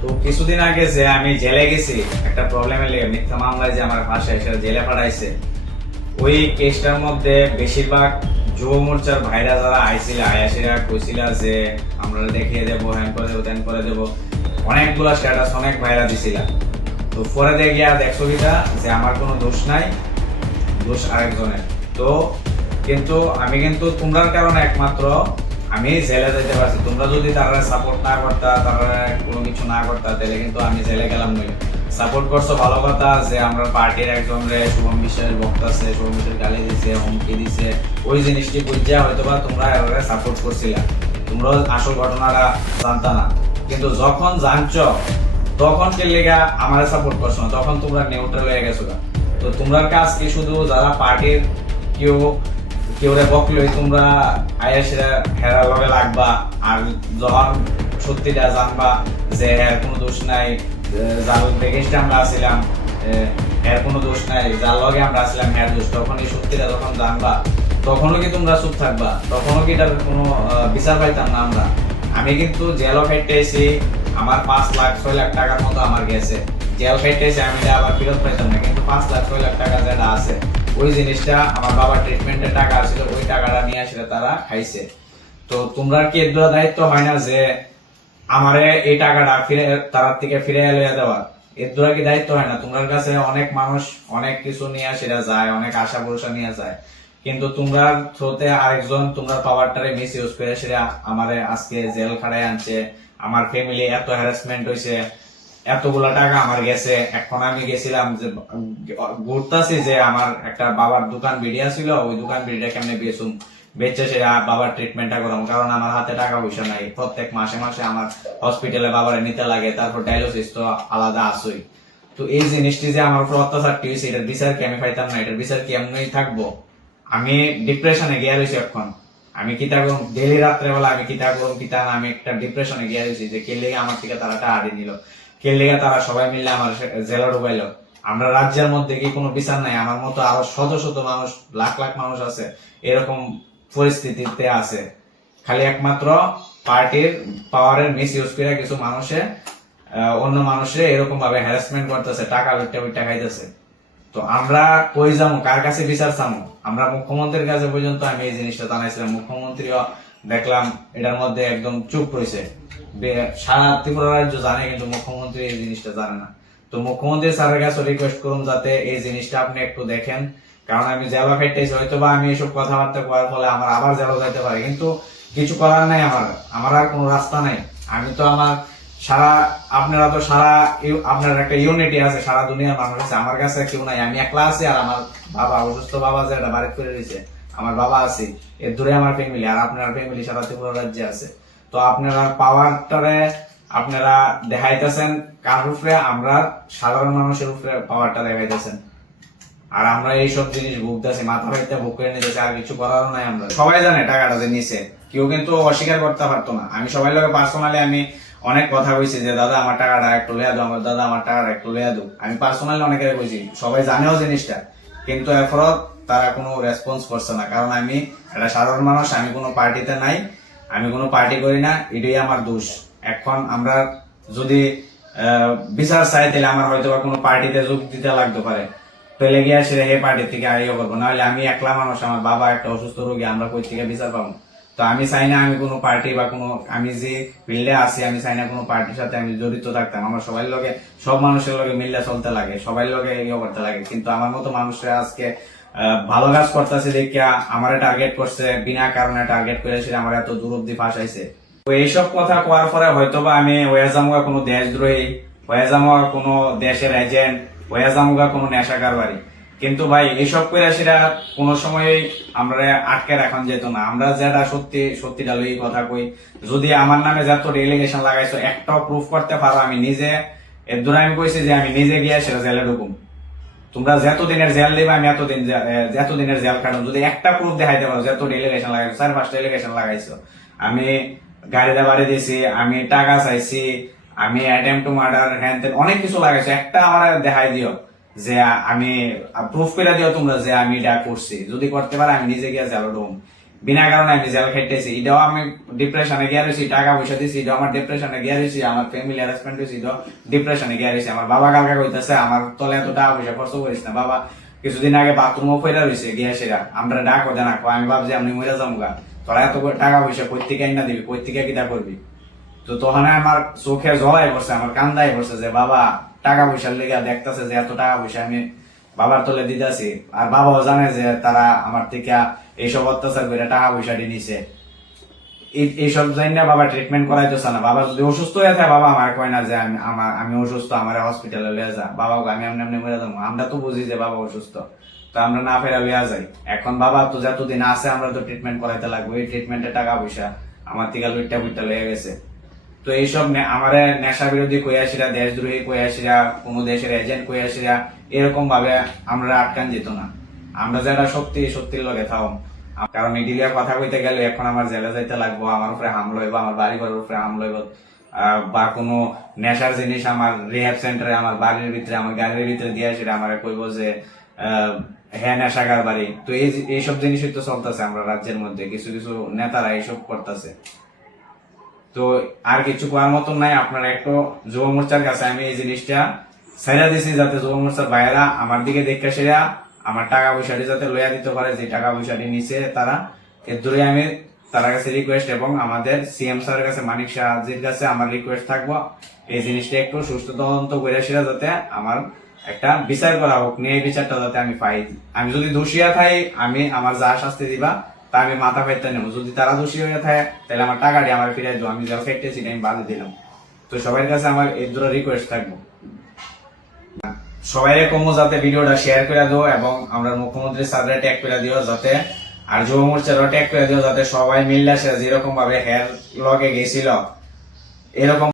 তো কিছুদিন আগে যে আমি জেলে গেছি একটা প্রবলেমের লেগে, মিথ্যা মামলায় যে আমার ভাষায় সেটা জেলে পাঠাইছে, ওই কেসটার মধ্যে বেশিরভাগ যুব মোর্চার ভাইরা যারা আইছিল আয়াসিরা কইছিল যে আমরা দেখিয়ে দেবো, হ্যান করে দেবো, ত্যান করে দেবো, অনেকগুলা স্ট্যাটাস অনেক ভাইরা দিছিল। তো পরে দেখি আর দেখছো কিটা যে আমার কোনো দোষ নাই, দোষ আরেকজনের। তো কিন্তু আমি কিন্তু তোমরার কারণে একমাত্র আমি জেলে যেতে পারছি। তোমরা যদি তারা সাপোর্ট না করতা, তারা কোনো কিছু না করতা, তাহলে কিন্তু আমি জেলে গেলাম নই। সাপোর্ট করছো ভালো কথা, যে আমরা পার্টির একজন রে শুভম বিশ্বাসের বক্তা আছে, শুভম বিশ্বাস গালি দিছে, হুমকি দিছে, ওই জিনিসটি বুঝা হয়তো বা তোমরা এভাবে সাপোর্ট করছিলা, তোমরা আসল ঘটনাটা জানতা না। কিন্তু যখন জানছো তখন কে লেগা আমার সাপোর্ট করছো না, তখন তোমরা নিউট্রাল হয়ে গেছো। তো তোমরা কাজ কি শুধু যারা পার্টির কেউ কেউ রে বকলই তোমরা আয়াসেরা হেরার লগে লাগবা, আর যখন সত্যিটা জানবা যে এর কোনো দোষ নাই, যার বেগেস্টে আমরা আসছিলাম এর কোনো দোষ নাই, যার লগে আমরা আসছিলাম এর দোষ, তখন এই সত্যিটা যখন জানবা তখনও কি তোমরা চুপ থাকবা? তখনও কি এটার কোনো বিচার পাইতাম না আমরা? আমি কিন্তু জেলও খাইতেছি, আমার 5 লাখ 6 লাখ টাকার মতো আমার গেছে, জেল খাইতেছি, আমি আবার ফেরত পাইতাম না। কিন্তু 5 লাখ 6 লাখ টাকা যেটা আছে, ওই জিনিসটা আমার বাবার ট্রিটমেন্টের টাকা ছিল, ওই টাকাটা নিয়ে আসলে তারা খাইছে। তো তোমরা কি এর দায়িত্ব হয় না যে আমারে এই টাকাটা ফিরে তার থেকে ফিরে এলিয়ে দেওয়া? এর কি দায়িত্ব হয় না? তোমার কাছে অনেক মানুষ অনেক কিছু নিয়ে সেটা যায়, অনেক আশা ভরসা নিয়ে যায়, কিন্তু তোমরা থ্রোতে আরেকজন তোমরা পাওয়ারটারে মিস ইউজ করে সেটা আমারে আজকে জেল খাটায় আনছে। আমার ফ্যামিলি এত হ্যারাসমেন্ট হয়েছে, এতগুলা টাকা আমার গেছে। এখন আমি গেছিলাম যে ঘুরতাছি, যে আমার একটা বাবার দোকান বিড়িয়া ছিল, ওই দোকান বিড়িটা কেমনে বেচুম, বেচে সে বাবার ট্রিটমেন্টটা করাম, কারণ আমার হাতে টাকা পয়সা নাই। প্রত্যেক মাসে মাসে আমার হসপিটালে বাবারে নিতে লাগে, তারপর ডায়ালিসিস তো আলাদা আসই। তো এই জিনিসটি যে আমার উপর অত্যাচারটি হয়েছে, এটার বিচার কি আমি পাইতাম না? এটার বিচার কি এমনি থাকবো? আমি ডিপ্রেশনে গিয়ে রয়েছি এখন। আমি কিতা করুম ডেলি রাত্রেবেলা, আমি কিতা করুম কিতা না, আমি একটা ডিপ্রেশনে গিয়ে রয়েছি যে কে লেগে আমার থেকে তারা হারিয়ে নিল, কে লেগে তারা সবাই মিলে আমার জেলা ঢুকাইলো। আমরা রাজ্যের মধ্যে কি কোনো বিচার নাই? আমার মতো আরো শত শত মানুষ, লাখ লাখ মানুষ আছে এরকম পরিস্থিতিতে আছে। খালি একমাত্র পার্টির পাওয়ারের মিস ইউজ করে কিছু মানুষে অন্য মানুষে এরকম ভাবে হ্যারাসমেন্ট করতেছে, টাকা লুটে খাইতেছে। তো আমরা কই যাবো, কার কাছে বিচার চামো? আমরা মুখ্যমন্ত্রীর কাছে পর্যন্ত আমি এই জিনিসটা জানাইছিলাম, মুখ্যমন্ত্রীও দেখলাম এটার মধ্যে একদম চুপ রয়েছে। সারা ত্রিপুরা রাজ্য জানে, কিন্তু মুখ্যমন্ত্রী এই জিনিসটা জানে না। তো মুখ্যমন্ত্রী স্যারের কাছে রিকোয়েস্ট করুন যাতে এই জিনিসটা আপনি একটু দেখেন, কারণ আমি জেলা খাইতেছি, হয়তো বা আমি এসব কথাবার্তা করার ফলে আমার আবার জেলা যাইতে পারে, কিন্তু কিছু করার নাই, আমার আর কোনো রাস্তা নাই। আমি তো আমার সারা, আপনারা তো সারা, আপনার একটা ইউনিটি আছে, সারা দুনিয়ার মানুষ আছে, আমার কাছে কেউ নাই, আমি একলা আছি। আর আমার বাবা অসুস্থ, বাবা যে একটা বাড়ি করে দিয়েছে, আমার বাবা আছে, এর দূরে আমার ফ্যামিলি, আর আপনার ফ্যামিলি সারা ত্রিপুরা রাজ্যে আছে। তো আপনারা পাওয়ারটারে আপনারা দেখাইতেছেন কার উপরে? আমরা সাধারণ মানুষের উপরে পাওয়ারটা দেখাইতেছেন, আর আমরা এইসব জিনিস ভুগতেছি, মাথা ব্যথা ভোগ করে নিতেছি, আর কিছু করার নাই। আমরা সবাই জানে টাকাটা যে নিছে, কেউ কিন্তু অস্বীকার করতে পারতো না। আমি সবাই লোক পার্সোনালি আমি অনেক কথা কইছি যে দাদা আমার টাকাটা একটু লইয়া দাও, আমার দাদা আমার টাকাটা একটু লইয়া দাও, আমি পার্সোনালি অনেকের কইছি, সবাই জানেও জিনিসটা, কিন্তু এরপরও তারা কোনো রেসপন্স করছে না। কারণ আমি একটা সাধারণ মানুষ, আমি কোনো পার্টিতে নাই, আমি কোনো পার্টি করি না, এটাই আমার দোষ। এখন আমরা যদি বিচার চাই, তাহলে আমার হয়তো বা কোনো পার্টিতে যোগ দিতে লাগতে পারে, পেলে গিয়ে সেটা হে পার্টির থেকে আইও করবো, নাহলে আমি একলা মানুষ, আমার বাবা একটা অসুস্থ রোগী, আমরা কই থেকে বিচার পাবো? তো আমি চাই না আমি কোনো পার্টি বা কোনো, আমি যে ফিল্ডে আছি, আমি চাই না কোনো পার্টির সাথে আমি জড়িত থাকতাম। আমার সবাই লগে, সব মানুষের লগে মিললে চলতে লাগে, সবাই লগে ইয়ে করতে লাগে, কিন্তু আমার মতো মানুষরা আজকে ভালো কাজ করতেছে দেখিয়া আমার টার্গেট করছে, বিনা কারণে টার্গেট করেছে, আমার এত দূর অব্দি ফাঁসাইছে। তো এইসব কথা কোয়ার পরে হয়তো বা আমি হয়ে যাবো কোনো দেশদ্রোহী, হয়ে যাবো কোনো দেশের এজেন্ট, হয়ে যাবো কোনো নেশা কারবারি, কিন্তু ভাই এসব করে সেটা কোনো সময় আমরা আটকে রাখন যেত না। আমরা যেটা সত্যিটা লই কথা কই, যদি আমার নামে যত রেলিগেশন লাগাইছো একটাও প্রুফ করতে পারো, আমি নিজে এর দূরে আমি কইছি যে আমি নিজে গিয়ে সেটা জেলে ঢুকুম। তোমরা যত দিনের জেল দিবে আমি যত দিনের জেল কাটুম, যদি একটা প্রুফ দেখাইতে পারো যত ডেলিগেশন লাগাইছো, 4-5টা ডেলিগেশন লাগাইছো, আমি গাড়িতে বাড়ি দিয়েছি, আমি টাকা চাইছি, আমি অ্যাটেম্প টু মার্ডার, হ্যান অনেক কিছু লাগাইছো, একটা আমার দেখাই দিও, যে আমি প্রুফ করে দিও তোমরা যে আমি এটা করছি। যদি করতে পারে আমি নিজে গিয়ে জেল ঢুকুম। বিনা কারণে আমি জেল খেটেছি, এটাও আমি ডিপ্রেশনে গিয়ে রয়েছি, টাকা পয়সা দিছি, এটাও আমার ডিপ্রেশনে গিয়ে রয়েছি, আমার ফ্যামিলি হ্যারাসমেন্ট হয়েছি, এটাও ডিপ্রেশনে গিয়ে রয়েছি। আমার বাবা কালকে কইতেছে আমার তলে এত টাকা পয়সা খরচ করিস না বাবা, কিছুদিন আগে বাথরুমও ফেরা রয়েছে গিয়া সেরা, আমরা ডাক ওদের না, আমি ভাবছি আমি মরে যাবো গা, তোরা এত টাকা পয়সা কই থেকে না দিবি, কই থেকে কিটা করবি। তো তখন আমার চোখে জলাই পড়ছে, আমার কান্দাই পড়ছে যে বাবা টাকা পয়সার লেগে দেখতেছে যে এত টাকা পয়সা আমি বাবার তলে দিতেছি, আর বাবাও জানে যে তারা আমার থেকে এইসব অত্যাচার করে টাকা পয়সা নিছে। এইসব জানি না বাবা ট্রিটমেন্ট করাইতেছে না। বাবা যদি অসুস্থ হয়ে থাকে বাবা আমার কয় না যে আমি অসুস্থ, আমার হসপিটালে লয়ে যা, বাবা আমি এমনি এমনি মরে যাবো। আমরা তো বুঝি যে বাবা অসুস্থ, তো আমরা না ফেরা লইয়া যাই। এখন বাবা তো যতদিন আছে আমরা তো ট্রিটমেন্ট করাইতে লাগবে, এই ট্রিটমেন্টের টাকা পয়সা আমার থেকে লুইটা বুইটা লয়ে গেছে। তো এইসব আমার নেশা বিরোধী কইয়াছিরা, দেশদ্রোহী কইয়াছিরা, কোন দেশের এজেন্ট কইয়াছিরা, এরকম ভাবে আমরা আটকান যেত না। আমরা যেটা সত্যির লগে থাও, কারণ মিডিয়া কথা কইতে গেলে এখন আমার জেলে যাইতে লাগবো, আমার উপরে হামলা হইব, আমার বাড়ি ঘরের উপরে হামলা হইব, বা কোনো নেশার জিনিস আমার রিহ্যাব সেন্টারে আমার বাড়ির ভিতরে আমার গাড়ির ভিতরে দিয়ে আসে আমার কইব যে হ্যাঁ নেশাগার বাড়ি। তো এইসব জিনিসই তো চলতেছে আমরা রাজ্যের মধ্যে, কিছু কিছু নেতারা এইসব করতেছে। তো আর কিছু করার মতন নাই। আপনারা একটু যুব মোর্চার কাছে আমি এই জিনিসটা ছেড়ে দিছি, যাতে যুব মোর্চার ভাইয়েরা আমার দিকে দেখে সেরা আমার টাকা পয়সাটি যাতে লইয়া দিতে পারে, যে টাকা পয়সাটি নিচে তারা, এর দূরে আমি তার কাছে রিকোয়েস্ট, এবং আমাদের সিএম স্যারের কাছে মানিক শাহজির কাছে আমার রিকোয়েস্ট থাকবো এই জিনিসটা একটু সুষ্ঠু তদন্ত করে সেরা যাতে আমার একটা বিচার করা হোক, ন্যায় বিচারটা যাতে আমি পাই। আমি যদি দোষিয়া থাই আমি আমার যা শাস্তি দিবা তা আমি মাথা পাইতে নেবো, যদি তারা দোষী হয়ে থাকে তাহলে আমার টাকাটি আমার ফিরে দেবো, আমি যা ফেটেছি আমি বাদে দিলাম। তো সবার কাছে আমার এই দুটো রিকোয়েস্ট থাকবো, সবাই কমো যাতে ভিডিওটা শেয়ার করে দিও, এবং আমরা মুখ্যমন্ত্রী স্যাররা ট্যাগ করে দিও যাতে, আর যুব মোর্চারও ট্যাগ করে দিও যাতে সবাই মিললে যেরকম ভাবে হের লগে গেছিল এরকম